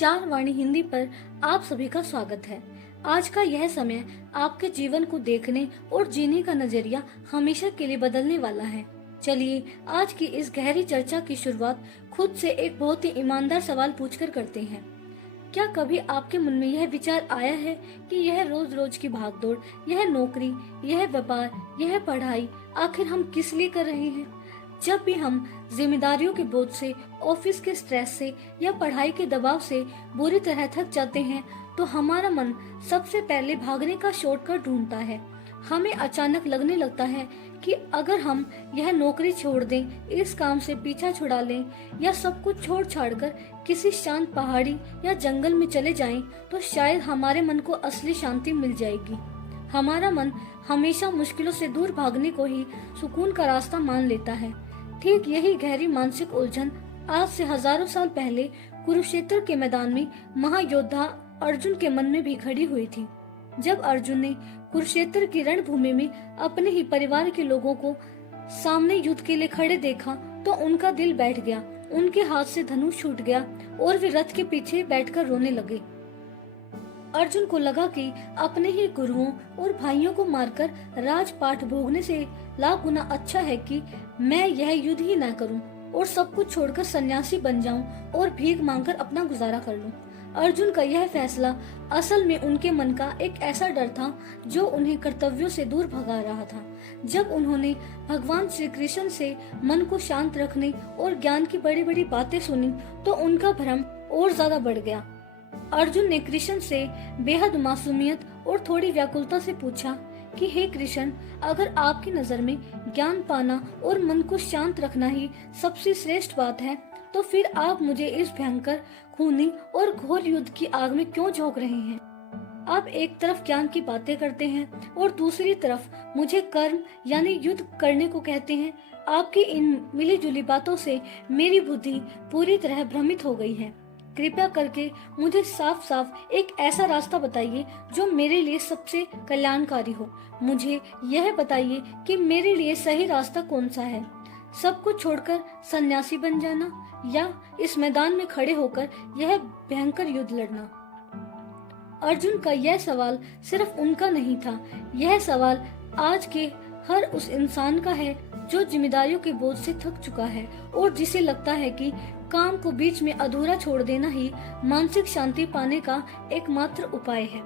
चार वाणी हिंदी पर आप सभी का स्वागत है। आज का यह समय आपके जीवन को देखने और जीने का नजरिया हमेशा के लिए बदलने वाला है। चलिए आज की इस गहरी चर्चा की शुरुआत खुद से एक बहुत ही ईमानदार सवाल पूछकर करते हैं। क्या कभी आपके मन में यह विचार आया है कि यह रोज रोज की भागदौड़, यह नौकरी, यह व्यापार, यह पढ़ाई आखिर हम किस लिए कर रहे हैं? जब भी हम जिम्मेदारियों के बोझ से, ऑफिस के स्ट्रेस से या पढ़ाई के दबाव से बुरी तरह थक जाते हैं, तो हमारा मन सबसे पहले भागने का शॉर्टकट ढूंढता है। हमें अचानक लगने लगता है कि अगर हम यह नौकरी छोड़ दें, इस काम से पीछा छुड़ा लें या सब कुछ छोड़ छाड़कर किसी शांत पहाड़ी या जंगल में चले जाएं, तो शायद हमारे मन को असली शांति मिल जाएगी। हमारा मन हमेशा मुश्किलों से दूर भागने को ही सुकून का रास्ता मान लेता है। ठीक यही गहरी मानसिक उलझन आज से हजारों साल पहले कुरुक्षेत्र के मैदान में महायोद्धा अर्जुन के मन में भी खड़ी हुई थी। जब अर्जुन ने कुरुक्षेत्र की रणभूमि में अपने ही परिवार के लोगों को सामने युद्ध के लिए खड़े देखा, तो उनका दिल बैठ गया, उनके हाथ से धनुष छूट गया और वे रथ के पीछे बैठकर रोने लगे। अर्जुन को लगा कि अपने ही गुरुओं और भाइयों को मारकर राजपाट भोगने से लाख गुना अच्छा है कि मैं यह युद्ध ही न करूं और सब कुछ छोड़कर सन्यासी बन जाऊं और भीख मांगकर अपना गुजारा कर लूं। अर्जुन का यह फैसला असल में उनके मन का एक ऐसा डर था जो उन्हें कर्तव्यों से दूर भगा रहा था। जब उन्होंने भगवान श्री कृष्ण से मन को शांत रखने और ज्ञान की बड़ी बड़ी बातें सुनी, तो उनका भ्रम और ज्यादा बढ़ गया। अर्जुन ने कृष्ण से बेहद मासूमियत और थोड़ी व्याकुलता से पूछा कि हे कृष्ण, अगर आपकी नजर में ज्ञान पाना और मन को शांत रखना ही सबसे श्रेष्ठ बात है, तो फिर आप मुझे इस भयंकर, खूनी और घोर युद्ध की आग में क्यों झोंक रहे हैं? आप एक तरफ ज्ञान की बातें करते हैं और दूसरी तरफ मुझे कर्म यानी युद्ध करने को कहते हैं। आपकी इन मिली जुली बातों से मेरी बुद्धि पूरी तरह भ्रमित हो गई है। कृपया करके मुझे साफ साफ एक ऐसा रास्ता बताइए जो मेरे लिए सबसे कल्याणकारी हो। मुझे यह बताइए कि मेरे लिए सही रास्ता कौन सा है, सब कुछ छोड़कर सन्यासी बन जाना या इस मैदान में खड़े होकर यह भयंकर युद्ध लड़ना? अर्जुन का यह सवाल सिर्फ उनका नहीं था, यह सवाल आज के हर उस इंसान का है जो जिम्मेदारियों के बोझ से थक चुका है और जिसे लगता है कि काम को बीच में अधूरा छोड़ देना ही मानसिक शांति पाने का एकमात्र उपाय है।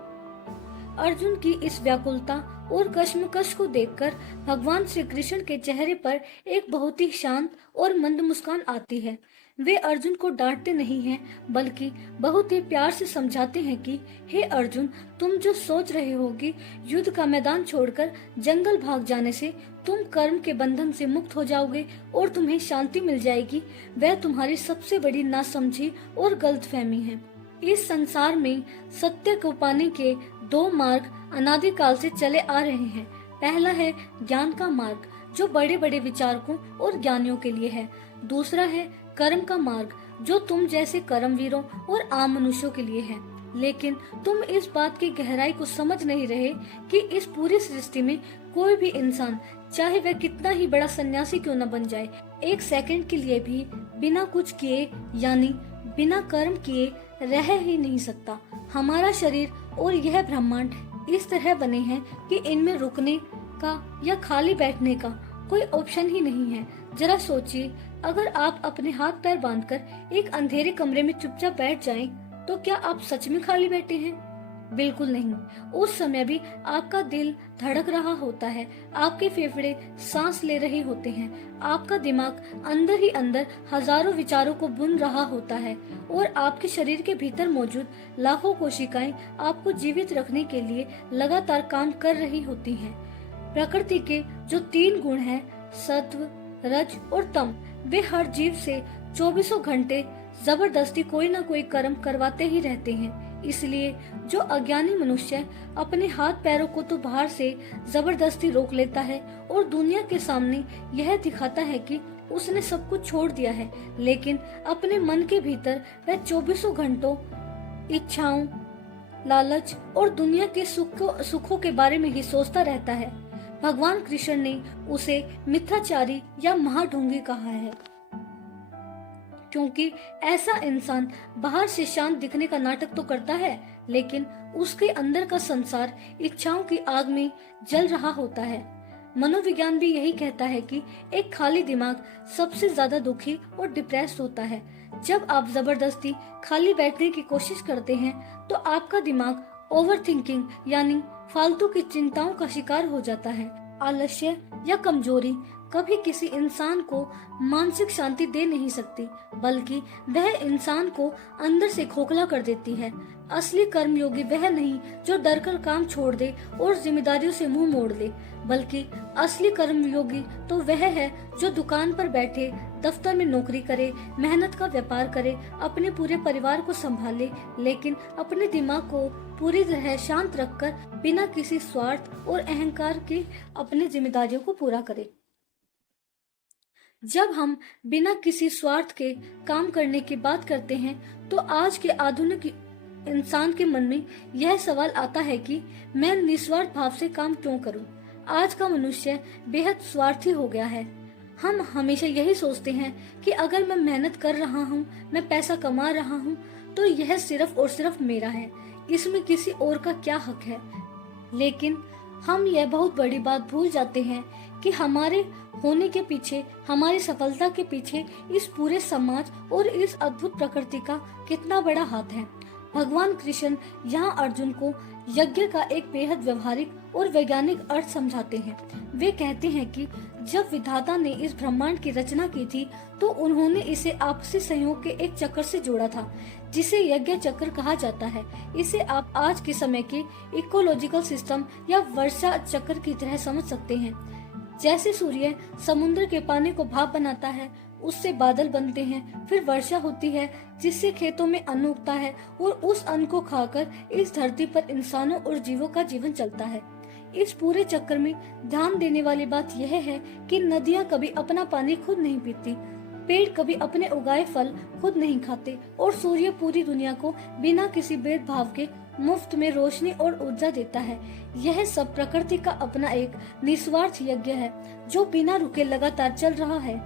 अर्जुन की इस व्याकुलता और कश्मकश को देखकर भगवान श्री कृष्ण के चेहरे पर एक बहुत ही शांत और मंद मुस्कान आती है। वे अर्जुन को डांटते नहीं हैं, बल्कि बहुत ही प्यार से समझाते हैं कि हे अर्जुन, तुम जो सोच रहे हो कि युद्ध का मैदान छोड़कर जंगल भाग जाने से तुम कर्म के बंधन से मुक्त हो जाओगे और तुम्हें शांति मिल जाएगी, वह तुम्हारी सबसे बड़ी नासमझी और गलतफहमी है। इस संसार में सत्य को पाने के दो मार्ग अनादिकाल से चले आ रहे हैं। पहला है ज्ञान का मार्ग, जो बड़े बड़े विचारकों और ज्ञानियों के लिए है। दूसरा है कर्म का मार्ग, जो तुम जैसे कर्मवीरों और आम मनुष्यों के लिए है। लेकिन तुम इस बात की गहराई को समझ नहीं रहे कि इस पूरी सृष्टि में कोई भी इंसान, चाहे वह कितना ही बड़ा सन्यासी क्यों न बन जाए, एक सेकंड के लिए भी बिना कुछ किए यानी बिना कर्म किए रह ही नहीं सकता। हमारा शरीर और यह ब्रह्मांड इस तरह बने हैं कि इनमें रुकने का या खाली बैठने का कोई ऑप्शन ही नहीं है। जरा सोचिए, अगर आप अपने हाथ पैर बांधकर एक अंधेरे कमरे में चुपचाप बैठ जाएं, तो क्या आप सच में खाली बैठे हैं? बिल्कुल नहीं। उस समय भी आपका दिल धड़क रहा होता है, आपके फेफड़े सांस ले रहे होते हैं, आपका दिमाग अंदर ही अंदर हजारों विचारों को बुन रहा होता है और आपके शरीर के भीतर मौजूद लाखों कोशिकाएं आपको जीवित रखने के लिए लगातार काम कर रही होती हैं। प्रकृति के जो 3 गुण हैं, सत्व, रज और तम, वे हर जीव से 24 घंटे जबरदस्ती कोई ना कोई कर्म करवाते ही रहते हैं। इसलिए जो अज्ञानी मनुष्य अपने हाथ पैरों को तो बाहर से जबरदस्ती रोक लेता है और दुनिया के सामने यह दिखाता है कि उसने सब कुछ छोड़ दिया है, लेकिन अपने मन के भीतर वह 24 घंटों इच्छाओं, लालच और दुनिया के सुखों के बारे में ही सोचता रहता है। भगवान कृष्ण ने उसे मिथ्याचारी या महाढोंगी कहा है। क्योंकि ऐसा इंसान बाहर से शांत दिखने का नाटक तो करता है, लेकिन उसके अंदर का संसार इच्छाओं की आग में जल रहा होता है। मनोविज्ञान भी यही कहता है कि एक खाली दिमाग सबसे ज्यादा दुखी और डिप्रेस्ड होता है। जब आप जबरदस्ती खाली बैठने की कोशिश करते हैं तो आपका दिमाग ओवर थिंकिंग यानी फालतू की चिंताओं का शिकार हो जाता है। आलस्य या कमजोरी कभी किसी इंसान को मानसिक शांति दे नहीं सकती, बल्कि वह इंसान को अंदर से खोखला कर देती है। असली कर्मयोगी वह नहीं जो डरकर काम छोड़ दे और जिम्मेदारियों से मुंह मोड़ ले, बल्कि असली कर्मयोगी तो वह है जो दुकान पर बैठे, दफ्तर में नौकरी करे, मेहनत का व्यापार करे, अपने पूरे परिवार को संभाले, लेकिन अपने दिमाग को पूरी तरह शांत रखकर बिना किसी स्वार्थ और अहंकार के अपनी जिम्मेदारियों को पूरा करे। जब हम बिना किसी स्वार्थ के काम करने की बात करते हैं तो आज के आधुनिक इंसान के मन में यह सवाल आता है कि मैं निस्वार्थ भाव से काम क्यों करूं? आज का मनुष्य बेहद स्वार्थी हो गया है। हम हमेशा यही सोचते हैं कि अगर मैं मेहनत कर रहा हूं, मैं पैसा कमा रहा हूं, तो यह सिर्फ और सिर्फ मेरा है, इसमें किसी और का क्या हक है। लेकिन हम यह बहुत बड़ी बात भूल जाते हैं कि हमारे होने के पीछे, हमारी सफलता के पीछे इस पूरे समाज और इस अद्भुत प्रकृति का कितना बड़ा हाथ है। भगवान कृष्ण यहाँ अर्जुन को यज्ञ का एक बेहद व्यवहारिक और वैज्ञानिक अर्थ समझाते हैं। वे कहते हैं कि जब विधाता ने इस ब्रह्मांड की रचना की थी तो उन्होंने इसे आपसी सहयोग के एक चक्र से जोड़ा था, जिसे यज्ञ चक्र कहा जाता है। इसे आप आज के समय के इकोलॉजिकल सिस्टम या वर्षा चक्र की तरह समझ सकते हैं। जैसे सूर्य समुद्र के पानी को भाप बनाता है, उससे बादल बनते हैं, फिर वर्षा होती है जिससे खेतों में अन्न उगता है और उस अन्न को खाकर इस धरती पर इंसानों और जीवों का जीवन चलता है। इस पूरे चक्कर में ध्यान देने वाली बात यह है कि नदियाँ कभी अपना पानी खुद नहीं पीती, पेड़ कभी अपने उगाए फल खुद नहीं खाते और सूर्य पूरी दुनिया को बिना किसी भेदभाव के मुफ्त में रोशनी और ऊर्जा देता है। यह सब प्रकृति का अपना एक निस्वार्थ यज्ञ है जो बिना रुके लगातार चल रहा है।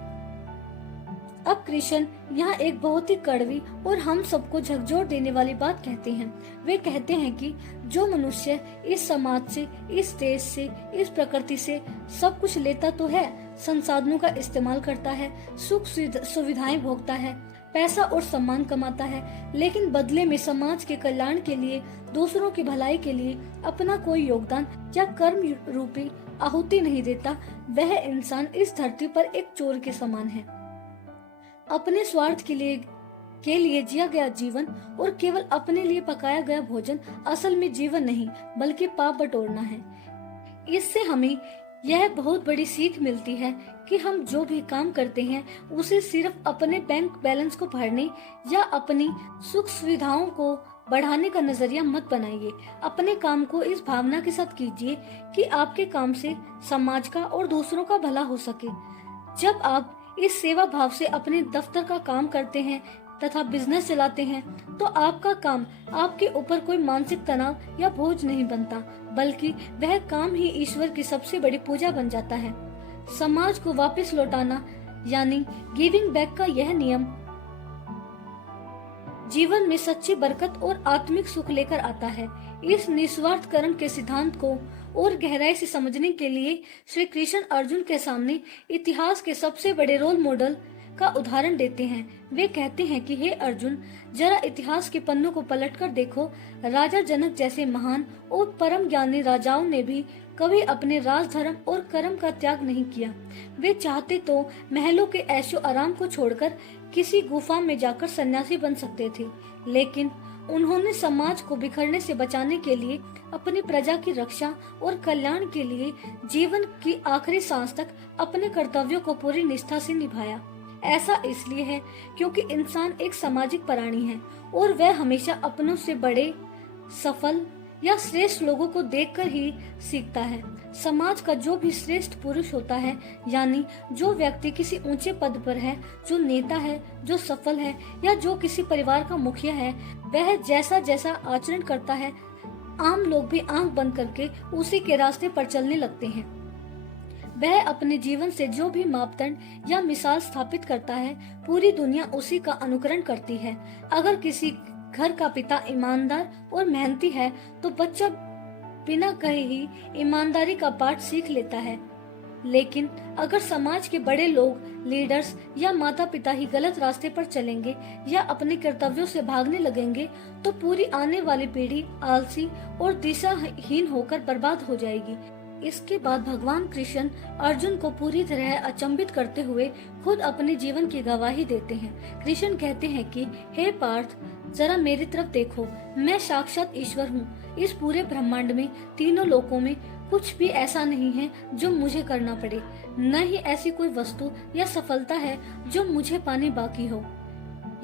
अब कृष्ण यहाँ एक बहुत ही कड़वी और हम सबको झकझोर देने वाली बात कहते हैं। वे कहते हैं कि जो मनुष्य इस समाज से, इस देश से, इस प्रकृति से सब कुछ लेता तो है, संसाधनों का इस्तेमाल करता है, सुख सुविधाएं भोगता है, पैसा और सम्मान कमाता है, लेकिन बदले में समाज के कल्याण के लिए, दूसरों की भलाई के लिए अपना कोई योगदान या कर्म रूपी आहुति नहीं देता, वह इंसान इस धरती पर एक चोर के समान है। अपने स्वार्थ के लिए जिया गया जीवन और केवल अपने लिए पकाया गया भोजन असल में जीवन नहीं, बल्कि पाप बटोरना है। इससे हमें यह बहुत बड़ी सीख मिलती है कि हम जो भी काम करते हैं उसे सिर्फ अपने बैंक बैलेंस को भरने या अपनी सुख सुविधाओं को बढ़ाने का नजरिया मत बनाइए। अपने काम को इस भावना के साथ कीजिए कि आपके काम से समाज का और दूसरों का भला हो सके। जब आप इस सेवा भाव से अपने दफ्तर का काम करते हैं तथा बिजनेस चलाते हैं तो आपका काम आपके ऊपर कोई मानसिक तनाव या बोझ नहीं बनता, बल्कि वह काम ही ईश्वर की सबसे बड़ी पूजा बन जाता है। समाज को वापस लौटाना यानी गिविंग बैक का यह नियम जीवन में सच्ची बरकत और आत्मिक सुख लेकर आता है। इस निस्वार्थ कर्म के सिद्धांत को और गहराई से समझने के लिए श्री कृष्ण अर्जुन के सामने इतिहास के सबसे बड़े रोल मॉडल का उदाहरण देते हैं। वे कहते हैं कि हे अर्जुन, जरा इतिहास के पन्नों को पलटकर देखो। राजा जनक जैसे महान और परम ज्ञानी राजाओं ने भी कभी अपने राज धर्म और कर्म का त्याग नहीं किया। वे चाहते तो महलों के ऐशो आराम को छोड़कर किसी गुफा में जाकर सन्यासी बन सकते थे, लेकिन उन्होंने समाज को बिखरने से बचाने के लिए, अपनी प्रजा की रक्षा और कल्याण के लिए जीवन की आखिरी सांस तक अपने कर्तव्यों को पूरी निष्ठा से निभाया। ऐसा इसलिए है क्योंकि इंसान एक सामाजिक प्राणी है और वह हमेशा अपनों से बड़े, सफल या श्रेष्ठ लोगों को देखकर ही सीखता है। समाज का जो भी श्रेष्ठ पुरुष होता है, यानी जो व्यक्ति किसी ऊंचे पद पर है, जो नेता है, जो सफल है या जो किसी परिवार का मुखिया है, वह जैसा जैसा आचरण करता है, आम लोग भी आंख बंद करके उसी के रास्ते पर चलने लगते हैं। वह अपने जीवन से जो भी मापदंड या मिसाल स्थापित करता है, पूरी दुनिया उसी का अनुकरण करती है। अगर किसी घर का पिता ईमानदार और मेहनती है तो बच्चा बिना कहे ही ईमानदारी का पाठ सीख लेता है। लेकिन अगर समाज के बड़े लोग, लीडर्स या माता पिता ही गलत रास्ते पर चलेंगे या अपने कर्तव्यों से भागने लगेंगे तो पूरी आने वाली पीढ़ी आलसी और दिशाहीन होकर बर्बाद हो जाएगी। इसके बाद भगवान कृष्ण अर्जुन को पूरी तरह अचंभित करते हुए खुद अपने जीवन की गवाही देते हैं। कृष्ण कहते हैं कि हे पार्थ, जरा मेरी तरफ देखो, मैं साक्षात ईश्वर हूँ। इस पूरे ब्रह्मांड में, तीनों लोकों में कुछ भी ऐसा नहीं है जो मुझे करना पड़े, न ही ऐसी कोई वस्तु या सफलता है जो मुझे पानी बाकी हो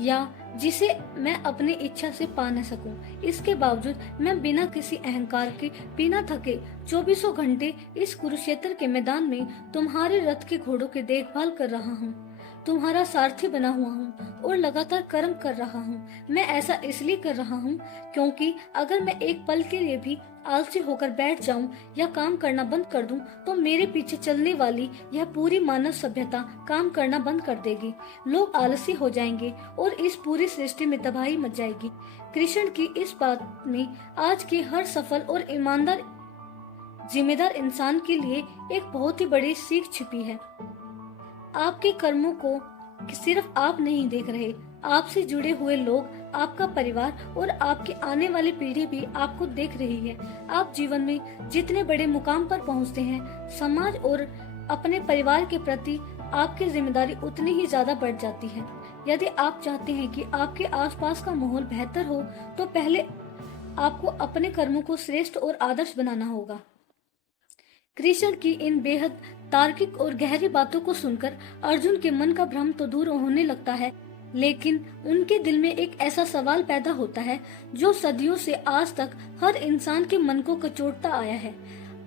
या जिसे मैं अपनी इच्छा से पा न सकूं। इसके बावजूद मैं बिना किसी अहंकार के, बिना थके 24 घंटे इस कुरुक्षेत्र के मैदान में तुम्हारे रथ के घोड़ों की देखभाल कर रहा हूँ, तुम्हारा सारथी बना हुआ हूँ और लगातार कर्म कर रहा हूँ। मैं ऐसा इसलिए कर रहा हूँ क्योंकि अगर मैं एक पल के लिए भी आलसी होकर बैठ जाऊं या काम करना बंद कर दूं तो मेरे पीछे चलने वाली यह पूरी मानव सभ्यता काम करना बंद कर देगी। लोग आलसी हो जाएंगे और इस पूरी सृष्टि में तबाही मच जाएगी। कृष्ण की इस बात में आज के हर सफल और ईमानदार जिम्मेदार इंसान के लिए एक बहुत ही बड़ी सीख छिपी है। आपके कर्मों को सिर्फ आप नहीं देख रहे, आपसे जुड़े हुए लोग, आपका परिवार और आपकी आने वाली पीढ़ी भी आपको देख रही है। आप जीवन में जितने बड़े मुकाम पर पहुंचते हैं, समाज और अपने परिवार के प्रति आपकी जिम्मेदारी उतनी ही ज्यादा बढ़ जाती है। यदि आप चाहते हैं कि आपके आसपास का माहौल बेहतर हो तो पहले आपको अपने कर्मों को श्रेष्ठ और आदर्श बनाना होगा। कृष्ण की इन बेहद तार्किक और गहरी बातों को सुनकर अर्जुन के मन का भ्रम तो दूर होने लगता है, लेकिन उनके दिल में एक ऐसा सवाल पैदा होता है जो सदियों से आज तक हर इंसान के मन को कचोटता आया है।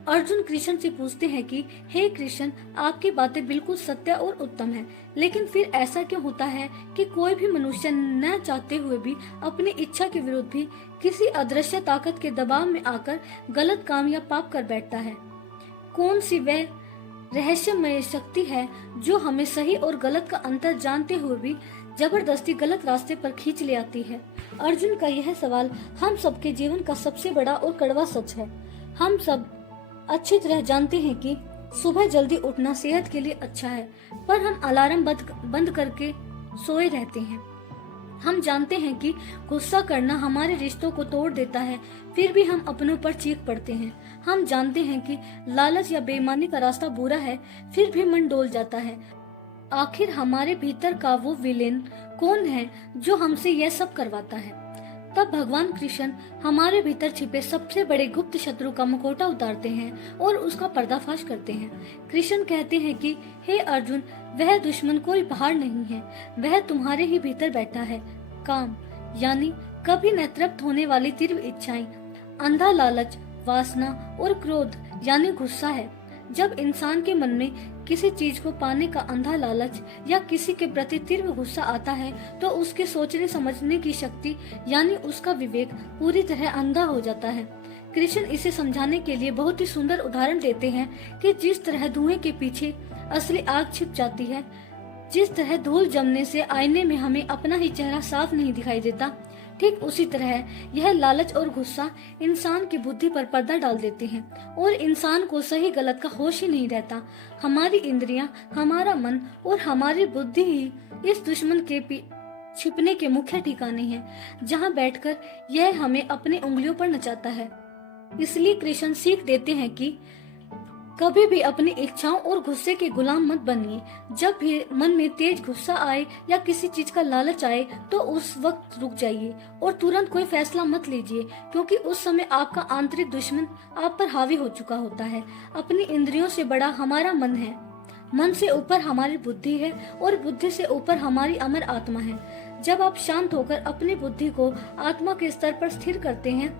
अर्जुन कृष्ण से पूछते हैं कि हे कृष्ण, आपकी बातें बिल्कुल सत्य और उत्तम है, लेकिन फिर ऐसा क्यों होता है कि कोई भी मनुष्य न चाहते हुए भी, अपनी इच्छा के विरुद्ध भी किसी अदृश्य ताकत के दबाव में आकर गलत काम या पाप कर बैठता है? कौन सी वह रहस्यमय शक्ति है जो हमें सही और गलत का अंतर जानते हुए भी जबरदस्ती गलत रास्ते पर खींच ले आती है? अर्जुन का यह सवाल हम सबके जीवन का सबसे बड़ा और कड़वा सच है। हम सब अच्छी तरह जानते हैं कि सुबह जल्दी उठना सेहत के लिए अच्छा है, पर हम अलार्म बंद करके सोए रहते हैं। हम जानते हैं कि गुस्सा करना हमारे रिश्तों को तोड़ देता है, फिर भी हम अपनों पर चीख पड़ते हैं। हम जानते हैं कि लालच या बेईमानी का रास्ता बुरा है, फिर भी मन डोल जाता है। आखिर हमारे भीतर का वो विलेन कौन है जो हमसे यह सब करवाता है? तब भगवान कृष्ण हमारे भीतर छिपे सबसे बड़े गुप्त शत्रु का मुखौटा उतारते हैं और उसका पर्दाफाश करते हैं। कृष्ण कहते हैं कि हे अर्जुन, वह दुश्मन कोई बाहर नहीं है, वह तुम्हारे ही भीतर बैठा है। काम यानी कभी न तृप्त होने वाली तीव्र इच्छाएं, अंधा लालच, वासना और क्रोध यानी गुस्सा है। जब इंसान के मन में किसी चीज को पाने का अंधा लालच या किसी के प्रति तीव्र गुस्सा आता है तो उसके सोचने समझने की शक्ति यानी उसका विवेक पूरी तरह अंधा हो जाता है। कृष्ण इसे समझाने के लिए बहुत ही सुंदर उदाहरण देते हैं कि जिस तरह धुएं के पीछे असली आग छिप जाती है, जिस तरह धूल जमने से आईने में हमें अपना ही चेहरा साफ नहीं दिखाई देता, ठीक उसी तरह यह लालच और गुस्सा इंसान की बुद्धि पर पर्दा डाल देते हैं और इंसान को सही गलत का होश ही नहीं रहता। हमारी इंद्रियां, हमारा मन और हमारी बुद्धि ही इस दुश्मन के छिपने के मुख्य ठिकाने हैं, जहां बैठकर यह हमें अपनी उंगलियों पर नचाता है। इसलिए कृष्ण सीख देते हैं कि कभी भी अपनी इच्छाओं और गुस्से के गुलाम मत बनिए। जब भी मन में तेज गुस्सा आए या किसी चीज का लालच आए तो उस वक्त रुक जाइए और तुरंत कोई फैसला मत लीजिए, क्योंकि उस समय आपका आंतरिक दुश्मन आप पर हावी हो चुका होता है। अपनी इंद्रियों से बड़ा हमारा मन है, मन से ऊपर हमारी बुद्धि है और बुद्धि से ऊपर हमारी अमर आत्मा है। जब आप शांत होकर अपनी बुद्धि को आत्मा के स्तर पर स्थिर करते हैं,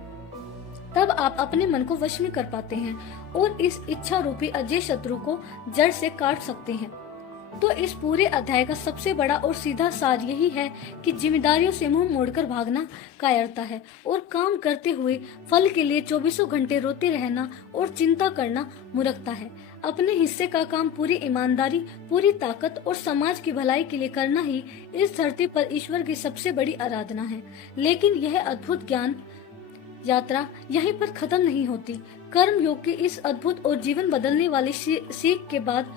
तब आप अपने मन को वश में कर पाते हैं और इस इच्छा रूपी अजय शत्रु को जड़ से काट सकते हैं। तो इस पूरे अध्याय का सबसे बड़ा और सीधा सार यही है कि जिम्मेदारियों से मुंह मोड़कर भागना कायरता है और काम करते हुए फल के लिए 24 घंटे रोते रहना और चिंता करना मूर्खता है। अपने हिस्से का काम पूरी ईमानदारी, पूरी ताकत और समाज की भलाई के लिए करना ही इस धरती पर ईश्वर की सबसे बड़ी आराधना है। लेकिन यह अद्भुत ज्ञान यात्रा यहीं पर खत्म नहीं होती। कर्म योग की इस अद्भुत और जीवन बदलने वाली सीख के बाद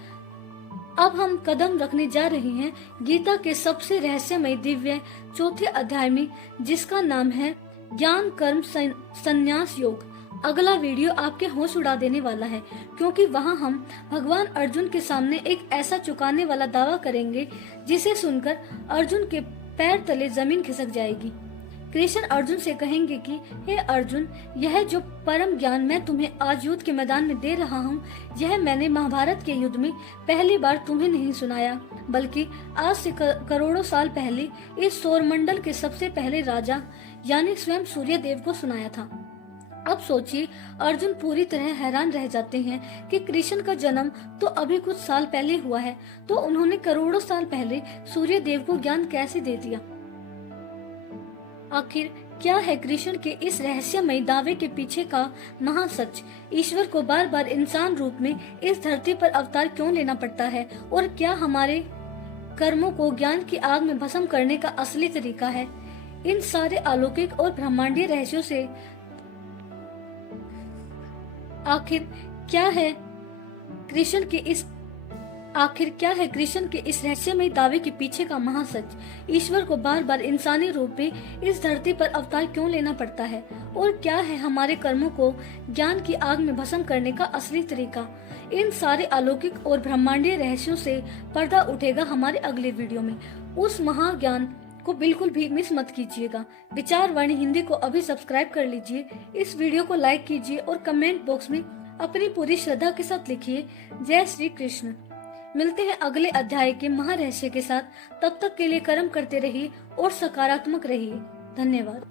अब हम कदम रखने जा रहे हैं गीता के सबसे रहस्यमय दिव्य चौथे अध्याय में, जिसका नाम है ज्ञान कर्म संन्यास योग। अगला वीडियो आपके होश उड़ा देने वाला है, क्योंकि वहां हम भगवान अर्जुन के सामने एक ऐसा चुकाने वाला दावा करेंगे जिसे सुनकर अर्जुन के पैर तले जमीन खिसक जाएगी। कृष्ण अर्जुन से कहेंगे कि हे अर्जुन, यह जो परम ज्ञान मैं तुम्हें आज युद्ध के मैदान में दे रहा हूँ, यह मैंने महाभारत के युद्ध में पहली बार तुम्हें नहीं सुनाया, बल्कि आज से करोड़ों साल पहले इस सौरमंडल के सबसे पहले राजा यानी स्वयं सूर्य देव को सुनाया था। अब सोचिए, अर्जुन पूरी तरह हैरान रह जाते हैं कि कृष्ण का जन्म तो अभी कुछ साल पहले हुआ है, तो उन्होंने करोड़ों साल पहले सूर्य देव को ज्ञान कैसे दे दिया। आखिर क्या है कृष्ण के इस रहस्यमय दावे के पीछे का महासच? ईश्वर को बार बार इंसान रूप में इस धरती पर अवतार क्यों लेना पड़ता है? और क्या हमारे कर्मों को ज्ञान की आग में भस्म करने का असली तरीका है? इन सारे अलौकिक और ब्रह्मांडीय रहस्यों से आखिर क्या है कृष्ण के इस रहस्यमय दावे के पीछे का महासच? ईश्वर को बार बार इंसानी रूप में इस धरती पर अवतार क्यों लेना पड़ता है? और क्या है हमारे कर्मों को ज्ञान की आग में भस्म करने का असली तरीका? इन सारे अलौकिक और ब्रह्मांडीय रहस्यों से पर्दा उठेगा हमारे अगले वीडियो में। उस महाज्ञान को बिल्कुल भी मिस मत कीजिएगा। विचारवाणी हिंदी को अभी सब्सक्राइब कर लीजिए, इस वीडियो को लाइक कीजिए और कमेंट बॉक्स में अपनी पूरी श्रद्धा के साथ लिखिए जय श्री कृष्ण। मिलते हैं अगले अध्याय के महारहस्य के साथ। तब तक के लिए कर्म करते रहिए और सकारात्मक रहिए। धन्यवाद।